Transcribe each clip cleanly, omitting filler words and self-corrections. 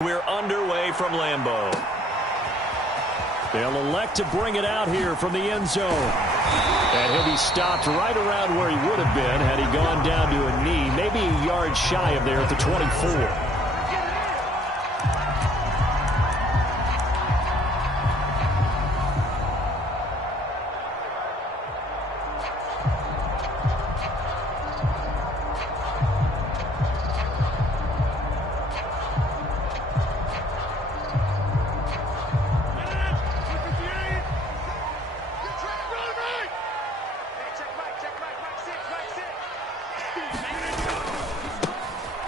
We're underway from Lambeau. They'll elect to bring it out here from the end zone. And he'll be stopped right around where he would have been had he gone down to a knee, maybe a yard shy of there at the 24.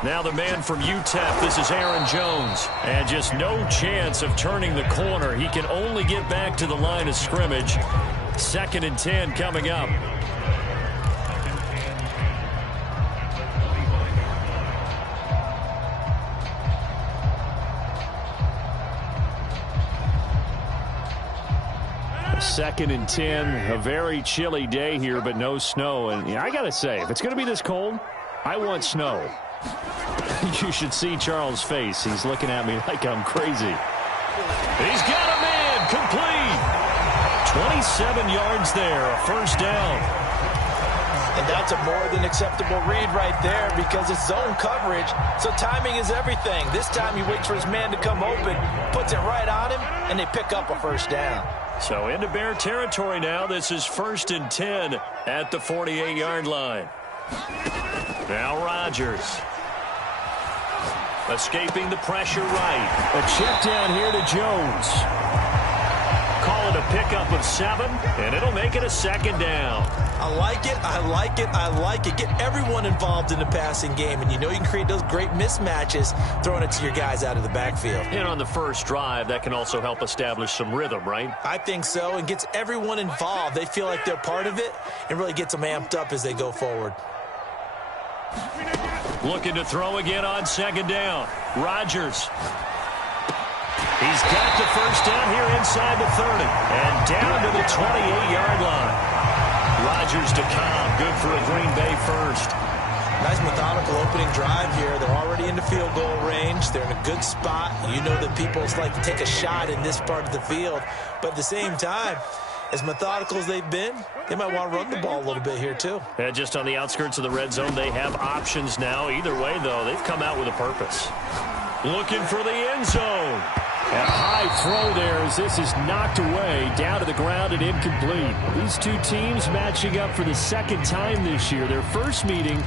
Now the man from UTEP, this is Aaron Jones. And just no chance of turning the corner. He can only get back to the line of scrimmage. 2nd and 10 coming up. Second and 10, a very chilly day here, but no snow. And I got to say, if it's going to be this cold, I want snow. You should see Charles' face. He's looking at me like I'm crazy. He's got a man complete. 27 yards there, a first down. And that's a more than acceptable read right there because it's zone coverage, so timing is everything. This time he waits for his man to come open, puts it right on him, and they pick up a first down. So into Bear territory now. This is 1st and 10 at the 48-yard line. Now Rodgers. Escaping the pressure right. A check down here to Jones. Call it a pickup of 7, and it'll make it a 2nd down. I like it, I like it, I like it. Get everyone involved in the passing game, and you know you can create those great mismatches throwing it to your guys out of the backfield. And on the first drive, that can also help establish some rhythm, right? I think so, and gets everyone involved. They feel like they're part of it, and really gets them amped up as they go forward. Looking to throw again on 2nd down. Rodgers. He's got the first down here inside the 30. And down to the 28-yard line. Rodgers to Cobb. Good for a Green Bay first. Nice methodical opening drive here. They're already in the field goal range. They're in a good spot. You know that people like to take a shot in this part of the field. But at the same time, as methodical as they've been, they might want to run the ball a little bit here too. And just on the outskirts of the red zone, they have options now. Either way, though, they've come out with a purpose. Looking for the end zone. And a high throw there as this is knocked away, down to the ground and incomplete. These two teams matching up for the 2nd time this year. Their first meeting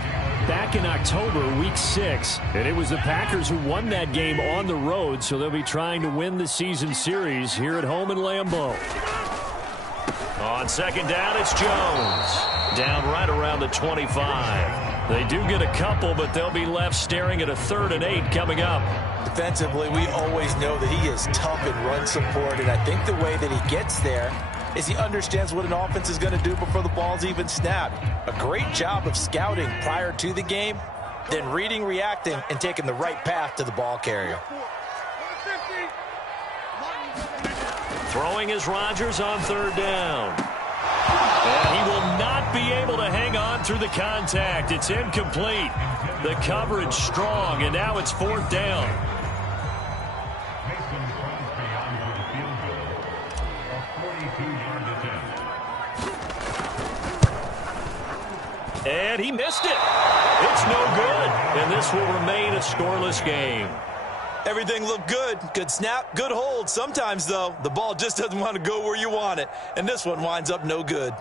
back in October, week 6. And it was the Packers who won that game on the road, so they'll be trying to win the season series here at home in Lambeau. On 2nd down, it's Jones. Down right around the 25. They do get a couple, but they'll be left staring at a 3rd and 8 coming up. Defensively, we always know that he is tough in run support, and I think the way that he gets there is he understands what an offense is going to do before the ball's even snapped. A great job of scouting prior to the game, then reading, reacting, and taking the right path to the ball carrier. Throwing is Rodgers on 3rd down. And he will not be able to hang on through the contact. It's incomplete. The coverage strong, and now it's 4th down. And he missed it. It's no good. And this will remain a scoreless game. Everything looked good. Good snap, good hold. Sometimes, though, the ball just doesn't want to go where you want it. And this one winds up no good.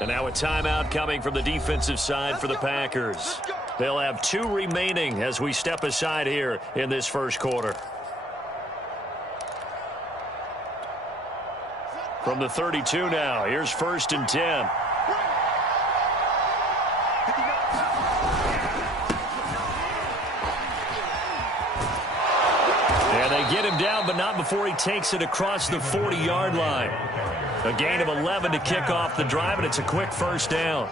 And now a timeout coming from the defensive side for the Packers. They'll have 2 remaining as we step aside here in this first quarter. From the 32 now, here's 1st and 10. And they get him down, but not before he takes it across the 40-yard line. A gain of 11 to kick off the drive, and it's a quick first down.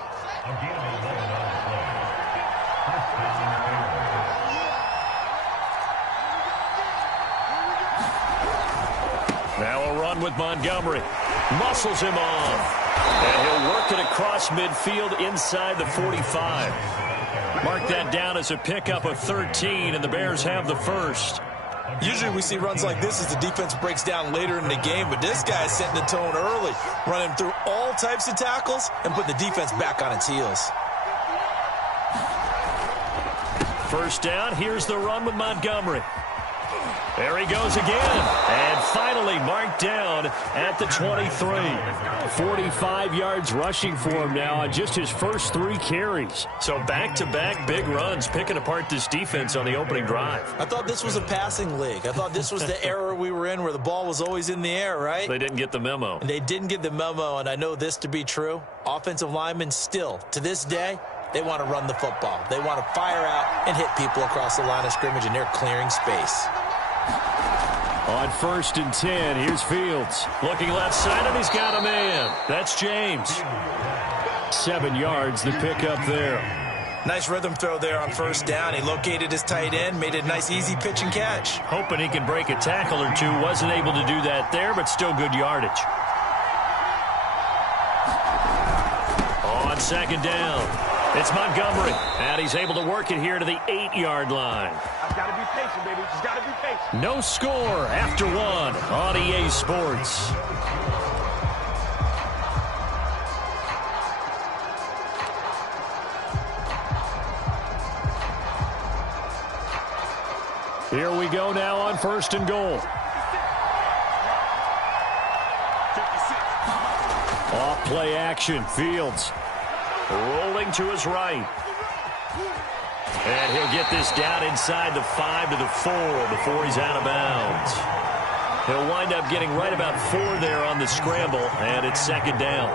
Now a run with Montgomery. Muscles him off. And he'll work it across midfield inside the 45. Mark that down as a pickup of 13, and the Bears have the first. Usually we see runs like this as the defense breaks down later in the game, but this guy's setting the tone early, running through all types of tackles and putting the defense back on its heels. First down, here's the run with Montgomery. There he goes again, and finally marked down at the 23. 45 yards rushing for him now on just his first 3 carries. So back-to-back big runs, picking apart this defense on the opening drive. I thought this was a passing league. I thought this was the era we were in where the ball was always in the air, right? They didn't get the memo. And they didn't get the memo, and I know this to be true. Offensive linemen still, to this day, they want to run the football. They want to fire out and hit people across the line of scrimmage, and they're clearing space. On 1st and 10, here's Fields. Looking left side, and he's got a man. That's James. 7 yards, the pickup there. Nice rhythm throw there on 1st down. He located his tight end, made a nice easy pitch and catch. Hoping he can break a tackle or two. Wasn't able to do that there, but still good yardage. On 2nd down, it's Montgomery. And he's able to work it here to the 8-yard line. I've got to be patient, baby. Just got to be patient. No score after 1 on EA Sports. Here we go now on 1st and goal. Off play action. Fields rolling to his right. And he'll get this down inside the 5 to the 4 before he's out of bounds. He'll wind up getting right about 4 there on the scramble, and it's 2nd down.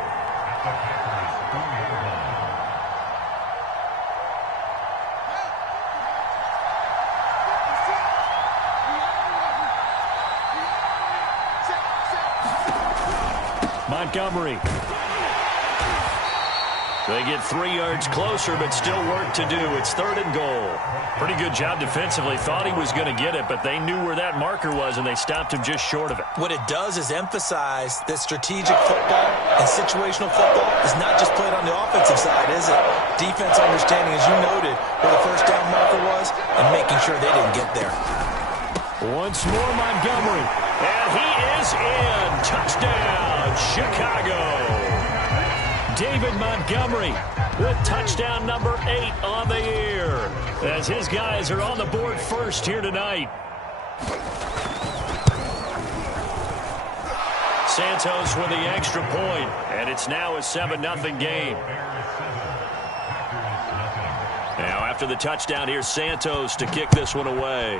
Montgomery. They get 3 yards closer, but still work to do. It's 3rd and goal. Pretty good job defensively. Thought he was going to get it, but they knew where that marker was, and they stopped him just short of it. What it does is emphasize that strategic football and situational football is not just played on the offensive side, is it? Defense understanding, as you noted, where the 1st down marker was and making sure they didn't get there. Once more, Montgomery. And he is in. Touchdown, Chicago. David Montgomery with touchdown number 8 on the year, as his guys are on the board first here tonight. Santos with the extra point, and it's now a 7-0 game. Now after the touchdown, here's Santos to kick this one away.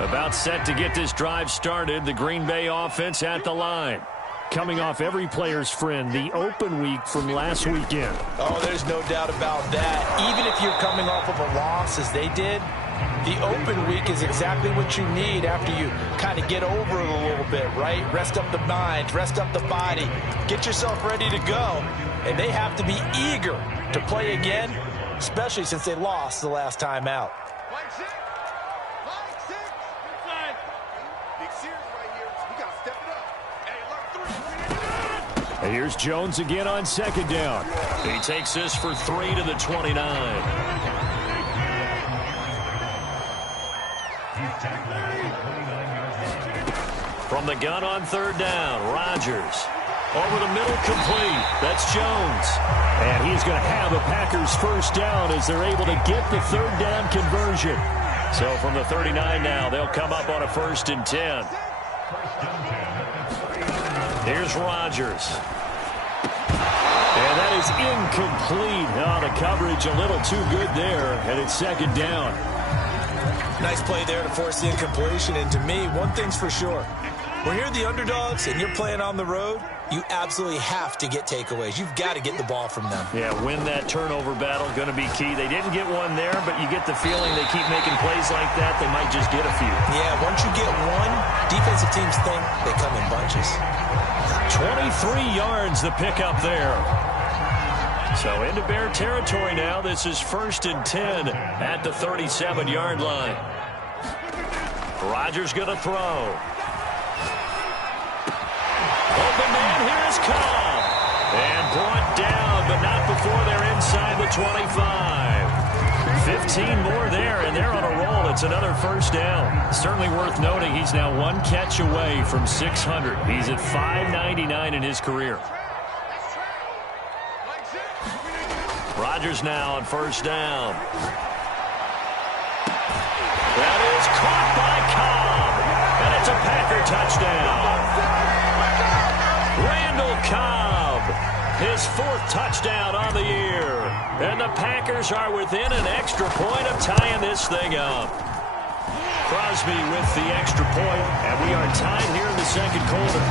About set to get this drive started. The Green Bay offense at the line. Coming off every player's friend, the open week from last weekend. Oh, there's no doubt about that. Even if you're coming off of a loss as they did, the open week is exactly what you need after you kind of get over it a little bit, right? Rest up the mind, rest up the body, get yourself ready to go. And they have to be eager to play again, especially since they lost the last time out. And here's Jones again on 2nd down. He takes this for 3 to the 29. From the gun on 3rd down, Rodgers. Over the middle, complete. That's Jones. And he's going to have a Packers 1st down as they're able to get the 3rd down conversion. So from the 39 now, they'll come up on a 1st and 10. Here's Rodgers. And that is incomplete. Oh, the coverage a little too good there, and it's 2nd down. Nice play there to force the incompletion. And to me, one thing's for sure. When you're the underdogs and you're playing on the road, you absolutely have to get takeaways. You've got to get the ball from them. Yeah, win that turnover battle, going to be key. They didn't get one there, but you get the feeling they keep making plays like that, they might just get a few. Yeah, once you get one, defensive teams think they come in bunches. 23 yards the pickup there. So into Bear territory now. This is 1st and 10 at the 37-yard line. Rodgers going to throw. Open man, here is Cobb. And brought down, but not before they're inside the 25. 15 more there, and they're on a roll. It's another first down. Certainly worth noting he's now one catch away from 600. He's at 599 in his career. Rodgers now on first down. That is caught by Cobb, and it's a Packer touchdown. Randall Cobb, his 4th touchdown on the year. And the Packers are within an extra point of tying this thing up. Crosby with the extra point, and we are tied here in the second quarter.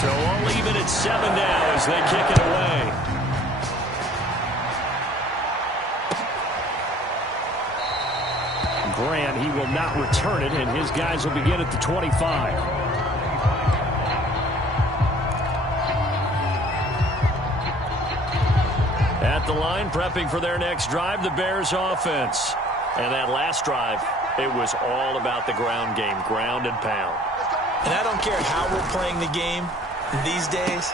So all even at 7 now as they kick it away. Grant, he will not return it, and his guys will begin at the 25. At the line, prepping for their next drive, the Bears offense. And that last drive, it was all about the ground game, ground and pound. And I don't care how we're playing the game these days,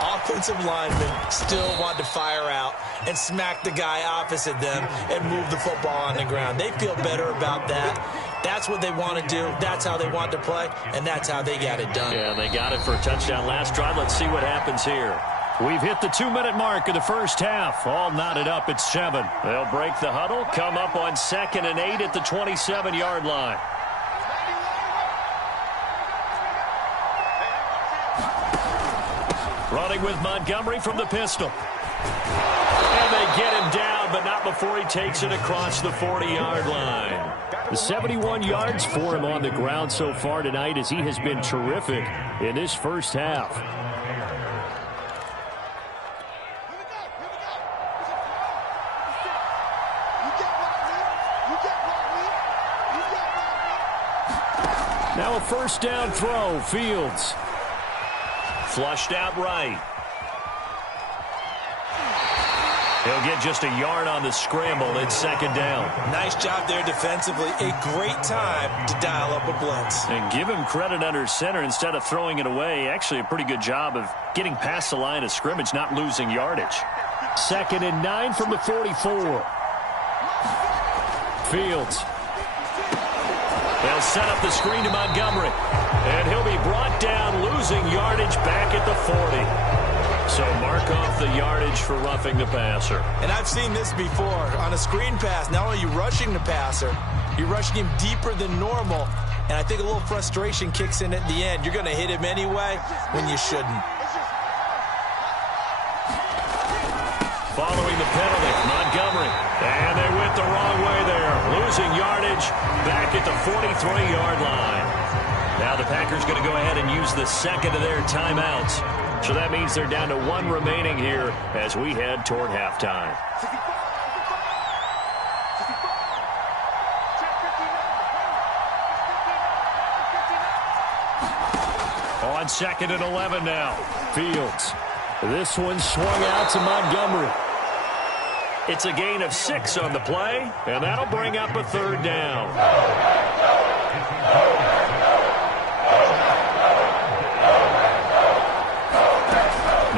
offensive linemen still want to fire out and smack the guy opposite them and move the football on the ground. They feel better about that. That's what they want to do. That's how they want to play, and that's how they got it done. Yeah, they got it for a touchdown last drive. Let's see what happens here. We've hit the 2-minute mark of the first half. All knotted up at 7. They'll break the huddle, come up on 2nd and 8 at the 27-yard line. Running with Montgomery from the pistol. And they get him down, but not before he takes it across the 40-yard line. The 71 yards for him on the ground so far tonight as he has been terrific in this first half. Now a first down throw, Fields. Flushed out right. He'll get just a yard on the scramble. It's 2nd down. Nice job there defensively. A great time to dial up a blitz. And give him credit under center instead of throwing it away. Actually a pretty good job of getting past the line of scrimmage, not losing yardage. 2nd and 9 from the 44. Fields. They'll set up the screen to Montgomery. And he'll be brought down, losing yardage back at the 40. So mark off the yardage for roughing the passer. And I've seen this before. On a screen pass, not only are you rushing the passer, you're rushing him deeper than normal. And I think a little frustration kicks in at the end. You're going to hit him anyway when you shouldn't. Following the penalty, Montgomery. And they went the wrong way there. Losing yardage back at the 43-yard line. Now the Packers going to go ahead and use the 2nd of their timeouts. So that means they're down to 1 remaining here as we head toward halftime. On 2nd and 11 now. Fields. This one swung out to Montgomery. It's a gain of 6 on the play, and that'll bring up a 3rd down.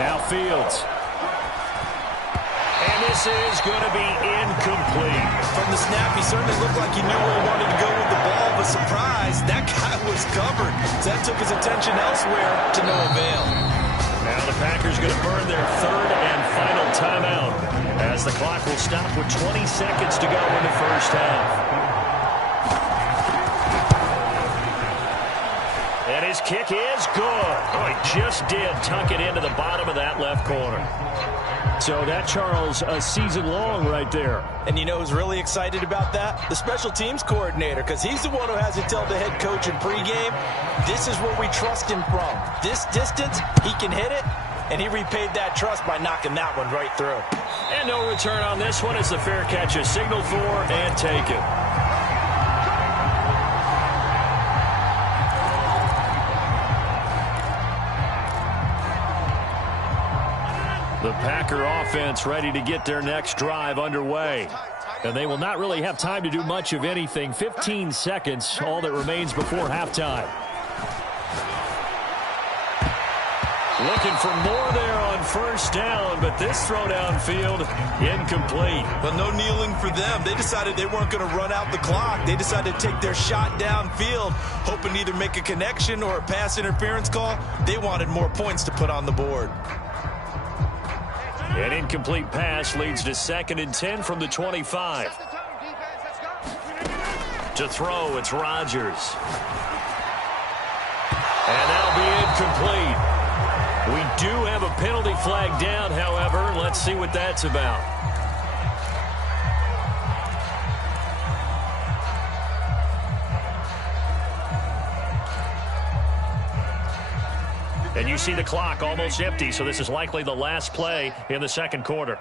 Now Fields. And this is going to be incomplete. From the snap, he certainly looked like he knew where he wanted to go with the ball, but surprise, that guy was covered. So that took his attention elsewhere to no avail. Now the Packers going to burn their 3rd and final timeout as the clock will stop with 20 seconds to go in the first half. And his kick is good. Oh, he just did tuck it into the bottom of that left corner. So that, Charles, a season long right there. And you know who's really excited about that? The special teams coordinator, because he's the one who has to tell the head coach in pregame, this is where we trust him from. This distance, he can hit it, and he repaid that trust by knocking that one right through. And no return on this one as the fair catch is signaled for and taken. The Packer offense ready to get their next drive underway. And they will not really have time to do much of anything. 15 seconds, all that remains before halftime. Looking for more there on first down, but this throw downfield, incomplete. Well, no kneeling for them. They decided they weren't going to run out the clock. They decided to take their shot downfield, hoping to either make a connection or a pass interference call. They wanted more points to put on the board. An incomplete pass leads to 2nd and 10 from the 25. To throw, it's Rodgers. And that'll be incomplete. We do have a penalty flag down, however. Let's see what that's about. And you see the clock almost empty, so this is likely the last play in the second quarter.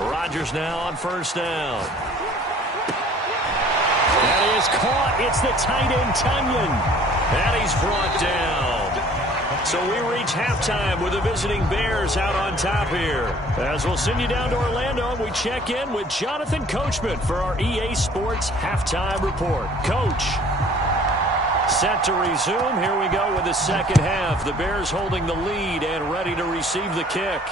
Rodgers now on first down. That is caught. It's the tight end, Tunyon. And he's brought down. So we reach halftime with the visiting Bears out on top here. As we'll send you down to Orlando, we check in with Jonathan Coachman for our EA Sports Halftime Report. Coach. Set to resume. Here we go with the second half. The Bears holding the lead and ready to receive the kick.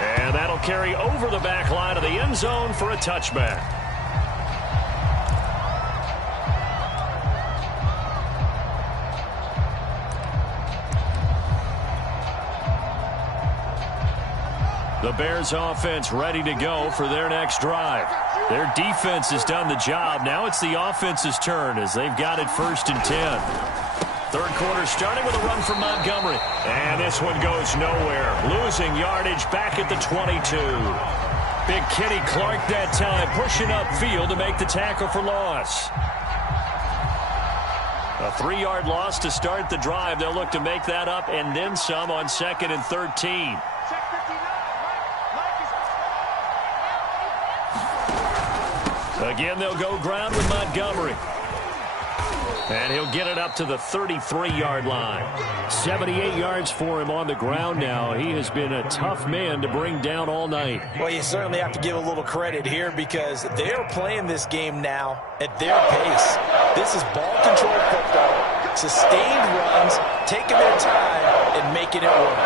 And that'll carry over the back line of the end zone for a touchback. The Bears offense ready to go for their next drive. Their defense has done the job. Now it's the offense's turn as they've got it 1st and 10. Third quarter starting with a run from Montgomery. And this one goes nowhere. Losing yardage back at the 22. Big Kenny Clark that time pushing upfield to make the tackle for loss. A 3-yard loss to start the drive. They'll look to make that up and then some on 2nd and 13. Again, they'll go ground with Montgomery. And he'll get it up to the 33-yard line. 78 yards for him on the ground now. He has been a tough man to bring down all night. Well, you certainly have to give a little credit here because they're playing this game now at their pace. This is ball control football, sustained runs, taking their time and making it work.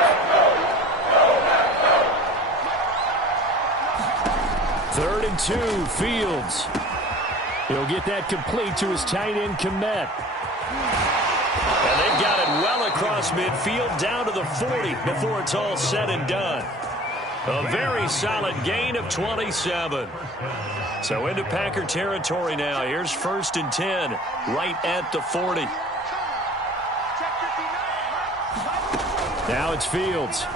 3rd and 2, Fields. He'll get that complete to his tight end, Kmet. And they've got it well across midfield down to the 40 before it's all said and done. A very solid gain of 27. So into Packer territory now. Here's 1st and 10 right at the 40. Now it's Fields.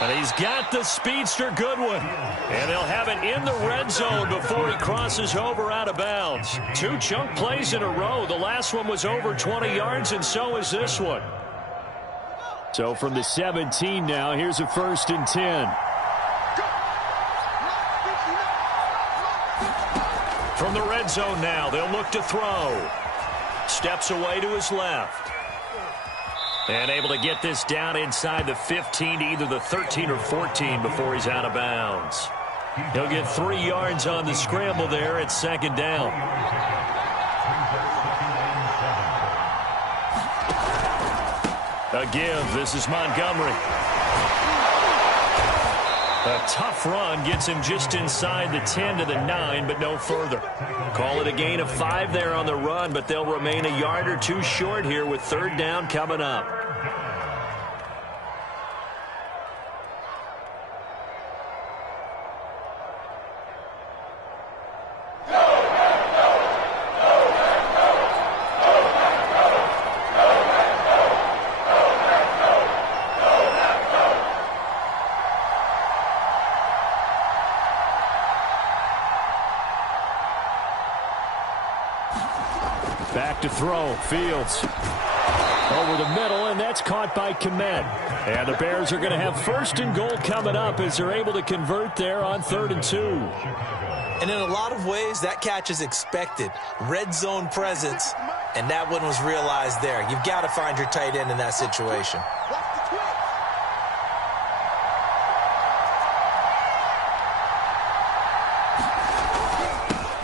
And he's got the speedster Goodwin. And they'll have it in the red zone before he crosses over out of bounds. 2 chunk plays in a row. The last one was over 20 yards, and so is this one. So from the 17 now, here's a 1st and 10. From the red zone now, they'll look to throw. Steps away to his left. And able to get this down inside the 15 to either the 13 or 14 before he's out of bounds. He'll get 3 yards on the scramble there at 2nd down. A give. This is Montgomery. A tough run gets him just inside the 10 to the 9, but no further. Call it a gain of 5 there on the run, but they'll remain a yard or 2 short here with 3rd down coming up. Back to throw. Fields. Over the middle, and that's caught by Komet. And the Bears are going to have first and goal coming up as they're able to convert there on 3rd and 2. And in a lot of ways, that catch is expected. Red zone presence, and that one was realized there. You've got to find your tight end in that situation.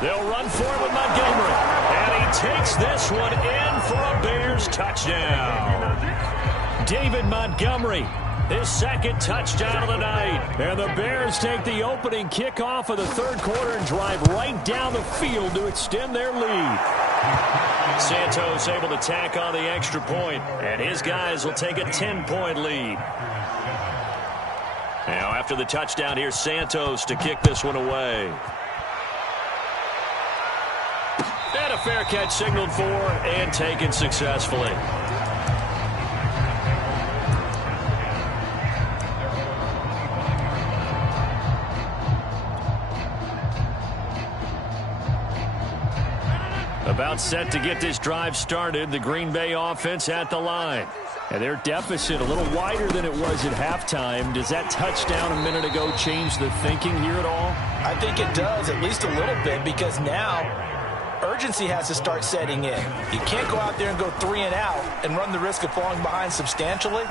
They'll run for it with Montgomery. And he takes this one in for a Bears touchdown. David Montgomery, his second touchdown of the night. And the Bears take the opening kickoff of the 3rd quarter and drive right down the field to extend their lead. Santos able to tack on the extra point, and his guys will take a 10-point lead. Now after the touchdown, here's Santos to kick this one away. And a fair catch signaled for and taken successfully. About set to get this drive started, the Green Bay offense at the line. And their deficit a little wider than it was at halftime. Does that touchdown a minute ago change the thinking here at all? I think it does, at least a little bit, because now urgency has to start setting in. You can't go out there and go 3 and out and run the risk of falling behind substantially,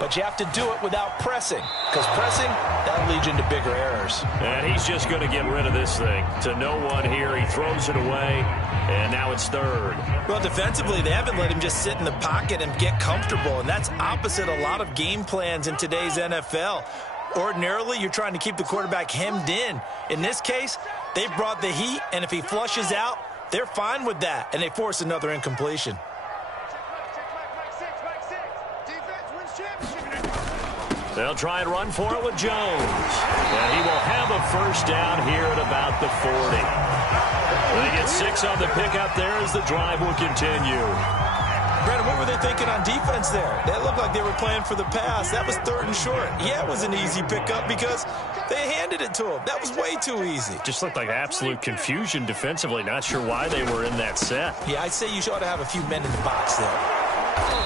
but you have to do it without pressing, because pressing, that leads you into bigger errors. And he's just going to get rid of this thing. To no one here, he throws it away, and now it's 3rd. Well, defensively, they haven't let him just sit in the pocket and get comfortable, and that's opposite a lot of game plans in today's NFL. Ordinarily, you're trying to keep the quarterback hemmed in. In this case, they brought the heat, and if he flushes out, they're fine with that, and they force another incompletion. They'll try and run for it with Jones. And he will have a first down here at about the 40. They get 6 on the pickup there as the drive will continue. Brandon, what were they thinking on defense there? That looked like they were playing for the pass. That was 3rd and short. Yeah, it was an easy pickup because they handed it to him. That was way too easy. Just looked like absolute confusion defensively. Not sure why they were in that set. Yeah, I'd say you ought to have a few men in the box there.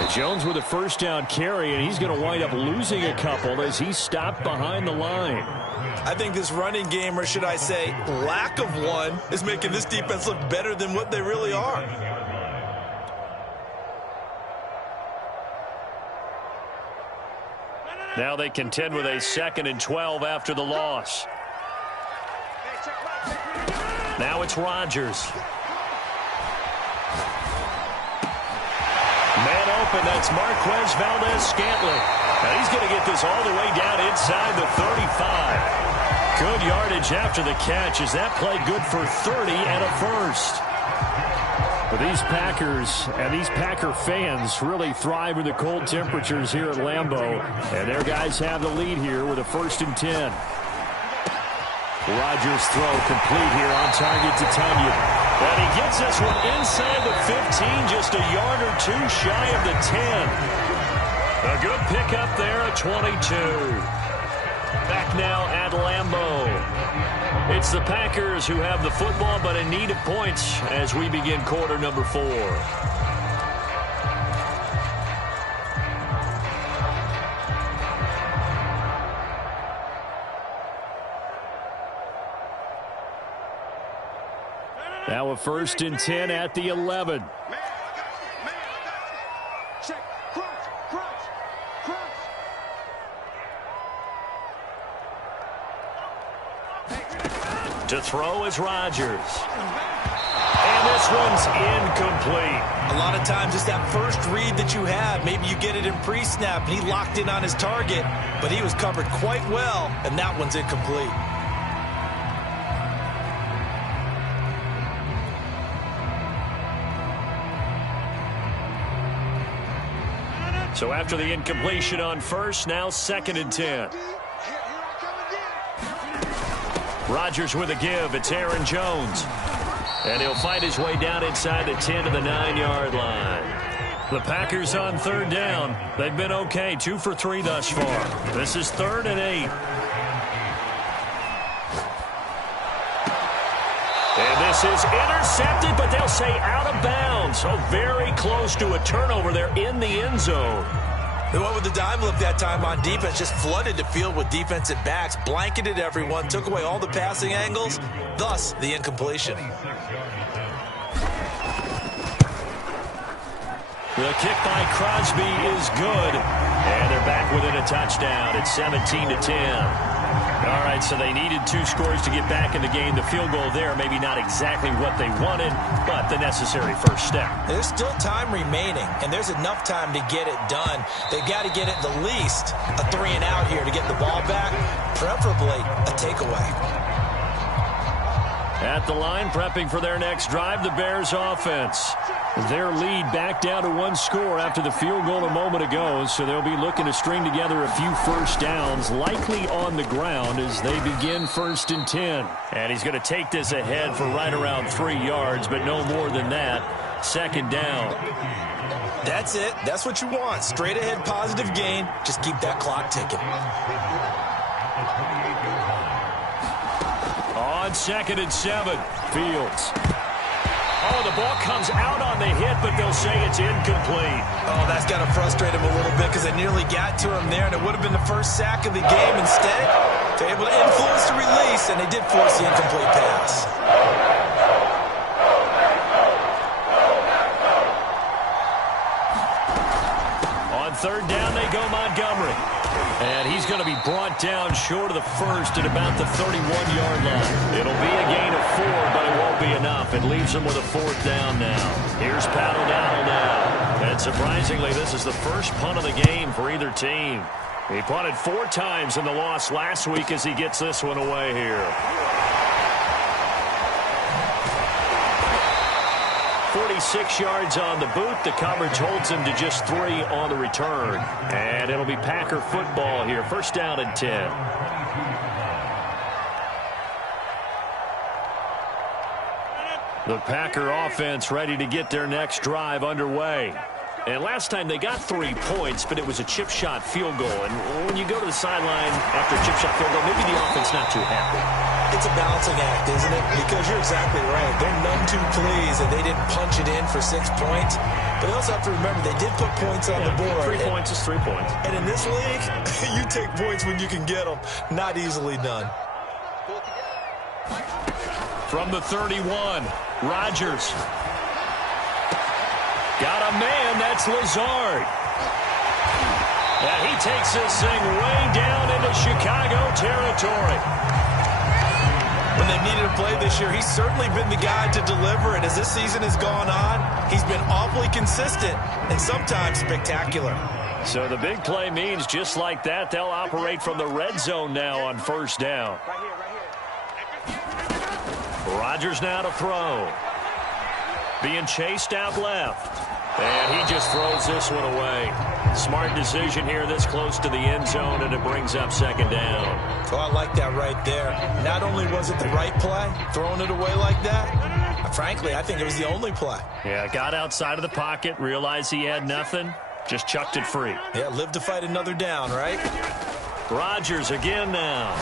And Jones with a first down carry, and he's going to wind up losing a couple as he's stopped behind the line. I think this running game, or should I say lack of one, is making this defense look better than what they really are. Now they contend with a 2nd and 12 after the loss. Now it's Rodgers. Man open, that's Marquez Valdez-Scantling. Now he's going to get this all the way down inside the 35. Good yardage after the catch. Is that play good for 30 and a first? But these Packers and these Packer fans really thrive in the cold temperatures here at Lambeau. And their guys have the lead here with a 1st and 10. Rodgers throw complete here on target to Tunyon. And he gets this one inside the 15, just a yard or 2 shy of the 10. A good pickup there at 22. Back now at Lambeau. It's the Packers who have the football, but in need of points as we begin quarter number 4. Now a 1st and 10 at the 11. To throw is Rodgers. And this one's incomplete. A lot of times it's that first read that you have. Maybe you get it in pre-snap, and he locked in on his target, but he was covered quite well, and that one's incomplete. So after the incompletion on 1st, now 2nd and 10. Rodgers with a give. It's Aaron Jones. And he'll fight his way down inside the 10 to the 9-yard line. The Packers on 3rd down. They've been okay. 2 for 3 thus far. This is 3rd and 8. And This is intercepted, but they'll say out of bounds. So very close to a turnover there in the end zone. They went with the dime look that time on defense, just flooded the field with defensive backs, blanketed everyone, took away all the passing angles, thus the incompletion. The kick by Crosby is good, and they're back within a touchdown. It's 17-10. All right, so they needed 2 scores to get back in the game. The field goal there, maybe not exactly what they wanted, but the necessary first step. There's still time remaining, and there's enough time to get it done. They've got to get it the least a 3-and-out here to get the ball back, preferably a takeaway. At the line, prepping for their next drive, the Bears offense. Their lead back down to 1 score after the field goal a moment ago, so they'll be looking to string together a few first downs, likely on the ground as they begin 1st and 10. And he's going to take this ahead for right around 3 yards, but no more than that. 2nd down. That's it. That's what you want. Straight ahead positive gain. Just keep that clock ticking. On 2nd and 7, Fields. Oh, the ball comes out on the hit, but they'll say it's incomplete. Oh, that's got to frustrate him a little bit because they nearly got to him there, and it would have been the first sack of the game. Instead, they're able to influence the release, and they did force the incomplete pass. On 3rd down, they go Montgomery. And he's going to be brought down short of the first at about the 31-yard line. It'll be a gain of 4, but it won't be enough. It leaves them with a 4th down now. Here's Pat O'Donnell now. And surprisingly, this is the first punt of the game for either team. He punted 4 times in the loss last week as he gets this one away here. 46 yards on the boot. The coverage holds him to just 3 on the return. And it'll be Packer football here. 1st down and 10. The Packer offense ready to get their next drive underway. And last time they got 3 points, but it was a chip shot field goal. And when you go to the sideline after a chip shot field goal, maybe the offense not too happy. It's a balancing act, isn't it? Because you're exactly right. They're none too pleased that they didn't punch it in for 6 points. But they also have to remember they did put points on the board. 3 points is 3 points. And in this league, you take points when you can get them. Not easily done. From the 31, Rodgers. Got a man, that's Lazard. And he takes this thing way down into Chicago territory. When they needed a play this year, he's certainly been the guy to deliver. And as this season has gone on, he's been awfully consistent and sometimes spectacular. So the big play means just like that, they'll operate from the red zone now on 1st down. Rodgers now to throw. Being chased out left. And he just throws this one away. Smart decision here this close to the end zone, and it brings up 2nd down. Oh, I like that right there. Not only was it the right play, throwing it away like that, frankly, I think it was the only play. Yeah, got outside of the pocket, realized he had nothing, just chucked it free. Yeah, live to fight another down, right? Rodgers again now.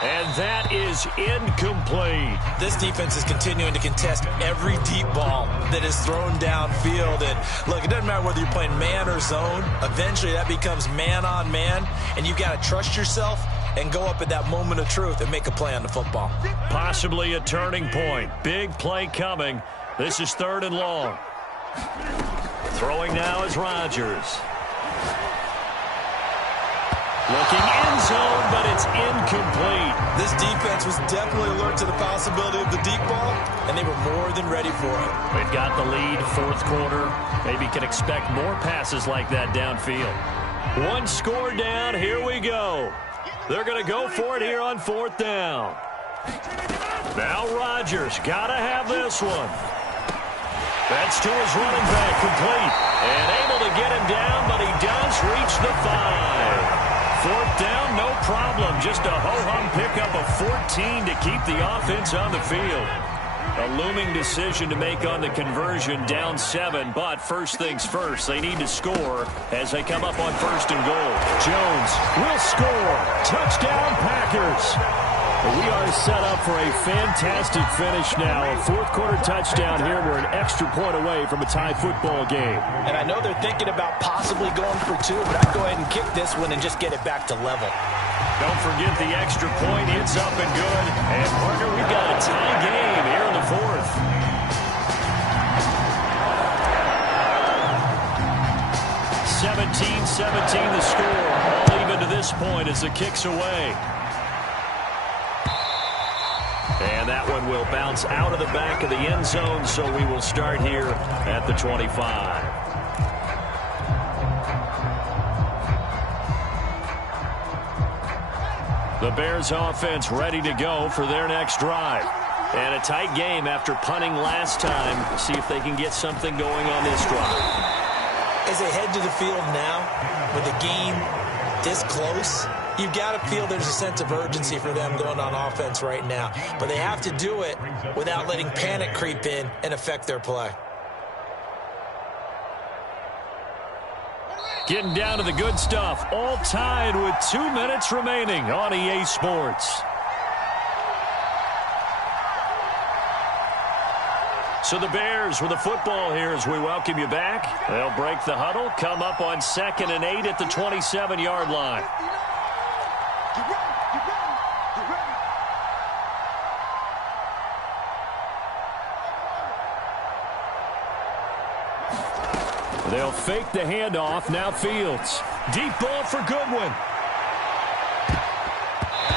And that is incomplete. This defense is continuing to contest every deep ball that is thrown downfield. And look, it doesn't matter whether you're playing man or zone. Eventually that becomes man on man, and you've got to trust yourself and go up at that moment of truth and make a play on the football. Possibly a turning point. Big play coming. This is 3rd and long. Throwing now is Rodgers. Looking end zone, but it's incomplete. This defense was definitely alert to the possibility of the deep ball, and they were more than ready for it. They've got the lead, 4th quarter. Maybe can expect more passes like that downfield. 1 score down, here we go. They're going to go for it here on 4th down. Now Rodgers, got to have this one. That's to his running back, complete. And able to get him down, but he does reach the 5. 4th down, no problem. Just a ho-hum pickup of 14 to keep the offense on the field. A looming decision to make on the conversion, down 7. But first things first, they need to score as they come up on 1st and goal. Jones will score. Touchdown, Packers. We are set up for a fantastic finish now. A fourth-quarter touchdown here. We're an extra point away from a tie football game. And I know they're thinking about possibly going for two, but I'd go ahead and kick this one and just get it back to level. Don't forget the extra point. It's up and good. And, partner, we've got a tie game here in the fourth. (17-17) the score. All even to this point as the kick's away. And that one will bounce out of the back of the end zone, so we will start here at the 25. The Bears offense ready to go for their next drive. And a tight game after punting last time. See if they can get something going on this drive. As they head to the field now, with the game this close, you've got to feel there's a sense of urgency for them going on offense right now. But they have to do it without letting panic creep in and affect their play. Getting down to the good stuff. All tied with 2 minutes remaining on EA Sports. So the Bears with the football here as we welcome you back. They'll break the huddle, come up on 2nd and 8 at the 27-yard line. They'll fake the handoff. Now Fields. Deep ball for Goodwin.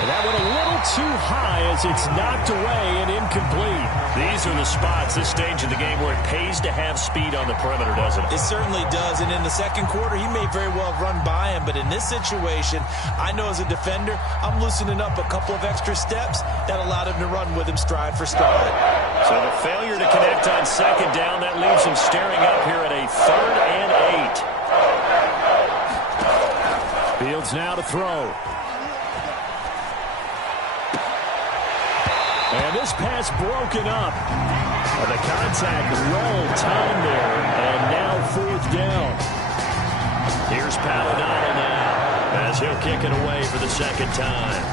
And that went a little too high as it's knocked away and incomplete. These are the spots, this stage of the game, where it pays to have speed on the perimeter, doesn't it? It certainly does. And in the second quarter, he may very well have run by him. But in this situation, I know as a defender, I'm loosening up a couple of extra steps that allowed him to run with him stride for stride. So the failure to connect on 2nd down, that leaves him staring up here at a 3rd and 8. Fields now to throw. And this pass broken up. The contact well timed there. And now 4th down. Here's Pat O'Donnell now as he'll kick it away for the 2nd time.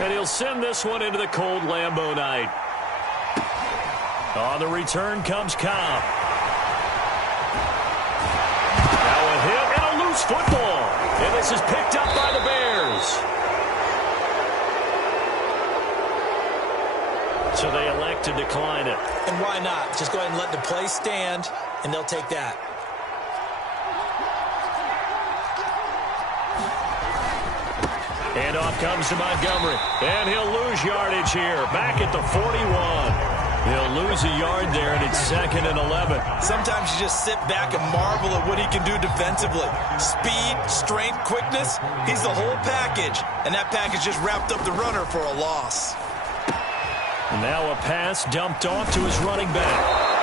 And he'll send this one into the cold Lambeau night. On the return comes Cobb. Now a hit and a loose football. And this is picked up by the Bears. So they elect to decline it. And why not? Just go ahead and let the play stand, and they'll take that. And off comes to Montgomery. And he'll lose yardage here. Back at the 41. He'll lose a yard there, and it's 2nd and 11. Sometimes you just sit back and marvel at what he can do defensively. Speed, strength, quickness, he's the whole package. And that package just wrapped up the runner for a loss. Now a pass dumped off to his running back.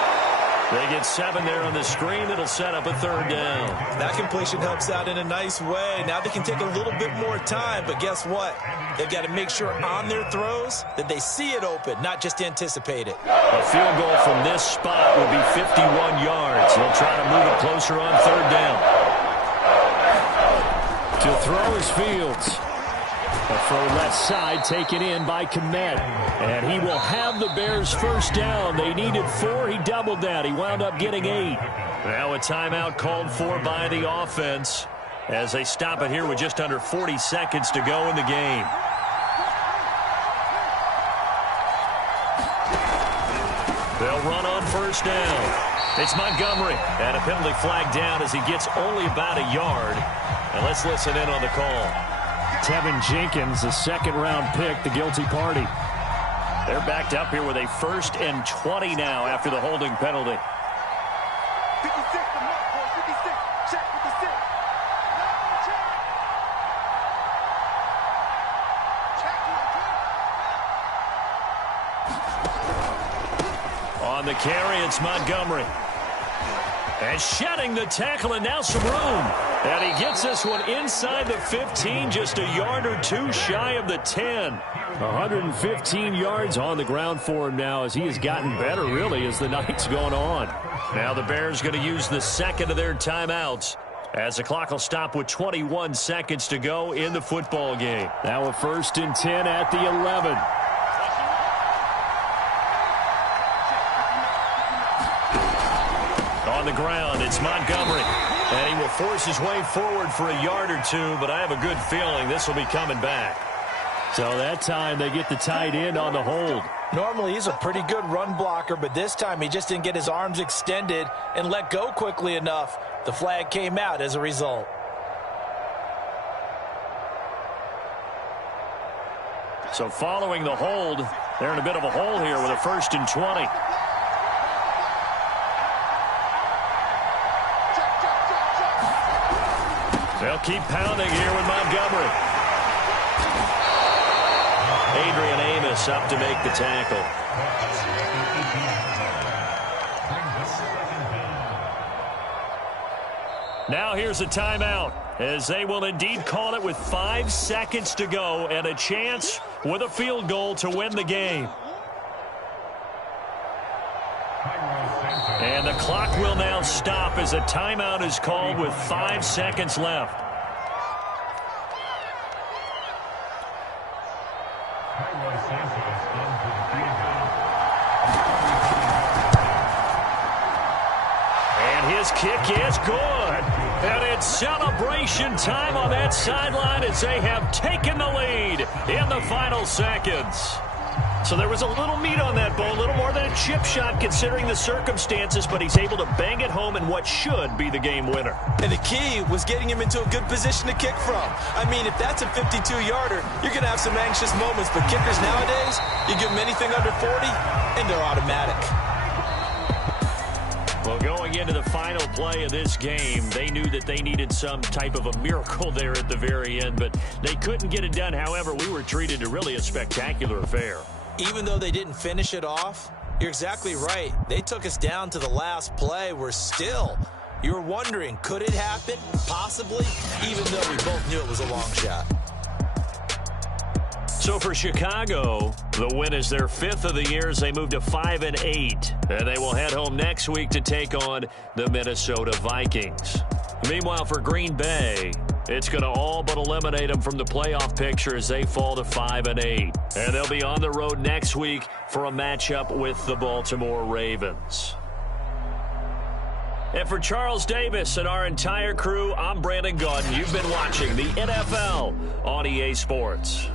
They get 7 there on the screen. It'll set up a 3rd down. That completion helps out in a nice way. Now they can take a little bit more time, but guess what? They've got to make sure on their throws that they see it open, not just anticipate it. A field goal from this spot would be 51 yards. They'll try to move it closer on 3rd down. To throw is Fields. A throw left side taken in by Kmet. And he will have the Bears 1st down. They needed 4. He doubled that. He wound up getting 8. Now a timeout called for by the offense as they stop it here with just under 40 seconds to go in the game. They'll run on 1st down. It's Montgomery. And a penalty flag down as he gets only about a yard. And let's listen in on the call. Tevin Jenkins, a 2nd-round pick, the guilty party. They're backed up here with a 1st and 20 now after the holding penalty. 56, the mark, boy, 56. Check 56. Check. On the carry, it's Montgomery. And shedding the tackle, and now some room. And he gets this one inside the 15, just a yard or 2 shy of the 10. 115 yards on the ground for him now as he has gotten better, really, as the night's going on. Now the Bears going to use the 2nd of their timeouts As the clock will stop with 21 seconds to go in the football game. Now a 1st and 10 at the 11. On the ground, it's Montgomery. And he will force his way forward for a yard or two, but I have a good feeling this will be coming back. So that time they get the tight end on the hold. Normally he's a pretty good run blocker, but this time he just didn't get his arms extended and let go quickly enough. The flag came out as a result. So following the hold, they're in a bit of a hole here with a 1st and 20. They'll keep pounding here with Montgomery. Adrian Amos up to make the tackle. Now here's a timeout, as they will indeed call it with 5 seconds to go and a chance with a field goal to win the game. And the clock will now stop as a timeout is called with 5 seconds left. And his kick is good. And it's celebration time on that sideline as they have taken the lead in the final seconds. So there was a little meat on that bone, a little more than a chip shot considering the circumstances, but he's able to bang it home in what should be the game winner. And the key was getting him into a good position to kick from. I mean, if that's a 52-yarder, you're going to have some anxious moments, but kickers nowadays, you give them anything under 40, and they're automatic. Well, going into the final play of this game, they knew that they needed some type of a miracle there at the very end, but they couldn't get it done. However, we were treated to really a spectacular affair. Even though they didn't finish it off, you're exactly right. They took us down to the last play. We're still, you're wondering, could it happen? Possibly, even though we both knew it was a long shot. So for Chicago, the win is their 5th of the year as they move to 5-8. And they will head home next week to take on the Minnesota Vikings. Meanwhile, for Green Bay, it's going to all but eliminate them from the playoff picture as they fall to 5-8. And they'll be on the road next week for a matchup with the Baltimore Ravens. And for Charles Davis and our entire crew, I'm Brandon Gaudin. You've been watching the NFL on EA Sports.